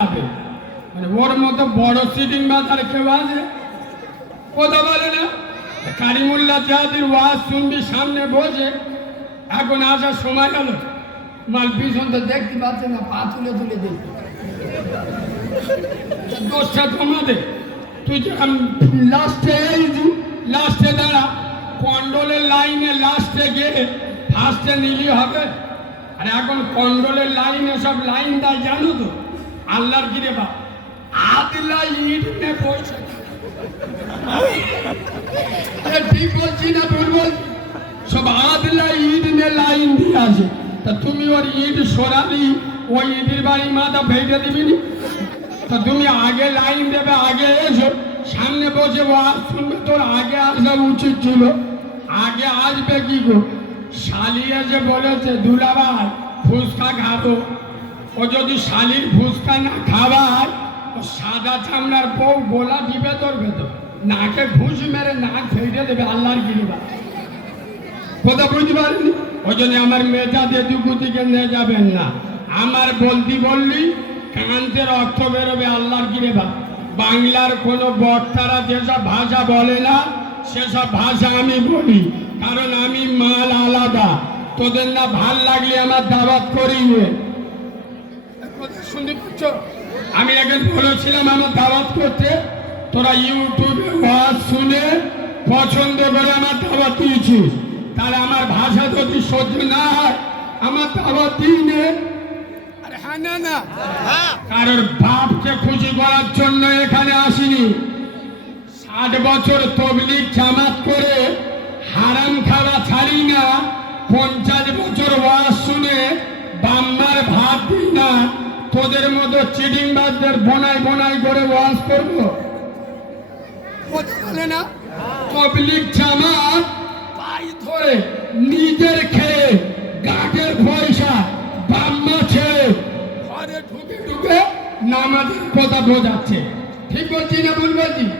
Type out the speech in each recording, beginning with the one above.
মানে ওর মতো বড় সিটিং মাথার কেউ আছে? কথা বলে না? কারিমুল্লাহ জাহাদির ওয়াজ শুনবি, সামনে বসে। এখন আসার সময় গেল মাল পিছন তো দেখতে পাচ্ছে না, পা তুলে তুলে দেখতে দোষটা তোমাদের। তুই লাস্টে এই লাস্টে দাঁড়া। কন্ডলের লাইনে লাস্টে গিয়ে ফার্স্টে নিলি হবে। আর এখন কন্ডলের লাইনে সব লাইন দেয় জানো তো? আল্লাহর গিরে বা আদলা ইট নে। পয়সা ঠিক বলছি না, ভুল বলছি। সব আদলা ইট নে লাইন দিয়ে আছে। তা তুমি ওর ইট সরালি ওই ইটের বাড়ি মাথা ভেটে দিবি নি? তা তুমি আগে লাইন দেবে, আগে এসো। সামনে বসে ওয়াজ শুনবে, তোর আগে আসা উচিত ছিল। আগে আসবে কি গো? শালি এসে বলেছে, দুলাভাই, ফুচকা খাব। ও যদি শালির ফুচকা না খাওয়ায় ও সাদা চামড়ার বউ গোলা দিবে তোর ভেতর। নাকে ঘুষ মেরে নাক ফেটে দেবে আল্লাহর গিরিবা। কথা বুঝতে পারিনি? ওই জন্য আমার মেজা দেদুকু দিকে নিয়ে যাবেন না। আমার বলতি বললি, কান্তের অর্থ বেরোবে আল্লাহর গিরে বা বাংলার কোনো বক্তারা যেসব ভাষা বলে না, সেসব ভাষা আমি বলি। কারণ আমি মাল আলাদা। তোদের না ভালো লাগলে আমার দাওয়াত করিয়ে। আমি একদিন বলেছিলাম আমার দাওয়াত করতে। তোরা ইউটিউবে ওয়াজ শুনে পছন্দ করে আমার দাওয়াত দিয়েছিস। তাহলে আমার ভাষা যদি সহ্য না হয় আমার দাওয়াত দিই নে। হ্যাঁ না কারোর বাপকে খুশি করার জন্য এখানে আসিনি। ষাট বছর তবলিগ জামাত করে হারাম খাওয়া ছাড়ি না পঞ্চাশ বছর ওয়াজ শুনে বাম্মার ভাত দিই না। তোদের মতো চিডিংবাজদের বনাই বনাই করে ওয়াজ করব? বলে না? তবলিগ জামাত পাই ধরে নিজের খেয়ে গাটের পয়সা বাম্মা ছেড়ে ঘরে ঢুকে ঢুকে নামাজের কথা বোঝাচ্ছে। ঠিক বলছি না ভুল বলছি?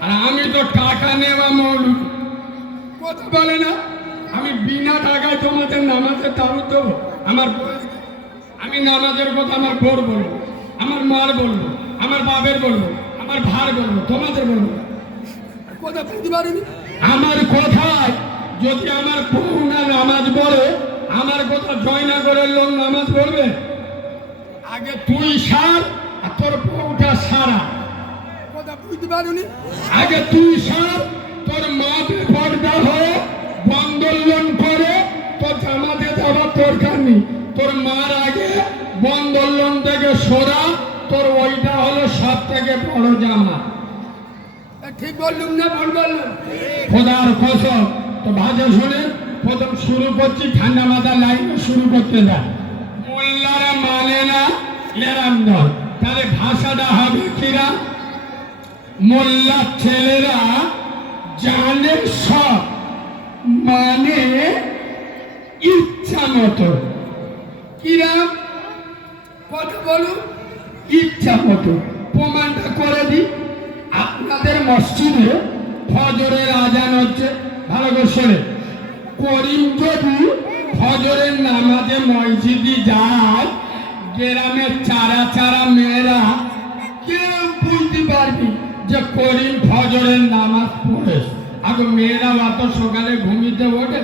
আর আমি তো টাকা নেওয়া মৌলুক। কথা বলে না? আমি বিনা টাকায় তোমাদের নামাজের দারুদ দেবো। আমার বয়স- আমি নামাজের কথা আমার বোর বলব আমার মার বলব আমার বাপের বলব আমার ভার বলব তোমাদের বলব। কথা বলতে পারিনি। আমার কথায় যদি আমার বউ না নামাজ বলে আমার কথা জয়না করে লোক নামাজ পড়বে? আগে তুই সার আর তোর বউটা সারা। কথা বুঝতে পারুনি। আগে তুই সার বন্দোলন থেকে সরা তোর ওইটা হলো সব থেকে বড় জামা। ঠিক বললুম না ভুল বললুম। খোদার কসম তো ভাজা শুনে প্রথম শুরু করছি ঠান্ডা মাথা লাইন শুরু করতে না মোল্লারা মানে না নয় তাহলে ভাষাটা হবে কিরা? মোল্লা ছেলেরা জানে সব মানে ইচ্ছা মতো। কথা বলুন, ইচ্ছা মতো প্রমাণটা করে দিই। আপনাদের মসজিদে ফজরের আজান হচ্ছে। ভালো করে করিম যদি ফজরের নামাজে মসজিদে যায়, গ্রামের চারা চারা মেয়েরা কেউ বুঝতে পারবি যে করিম ফজরের নামাজ পড়ে। আগে মেয়েরা অত সকালে ঘুমিতে ওঠে।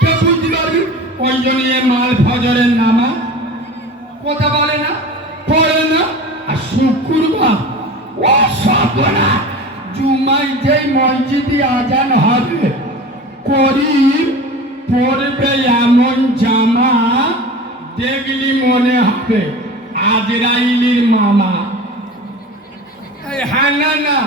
কে বুঝতে পারবি? ওই জন্য মাল ফজরের নামাজ কথা বলে না, পড়ে না, আর শুক্রবার ও না জুমাই যেই মসজিদে আজান হবে করি পড়বে এমন জামা দেখলি মনে হবে, আজরাইলির মামা। হ্যাঁ না না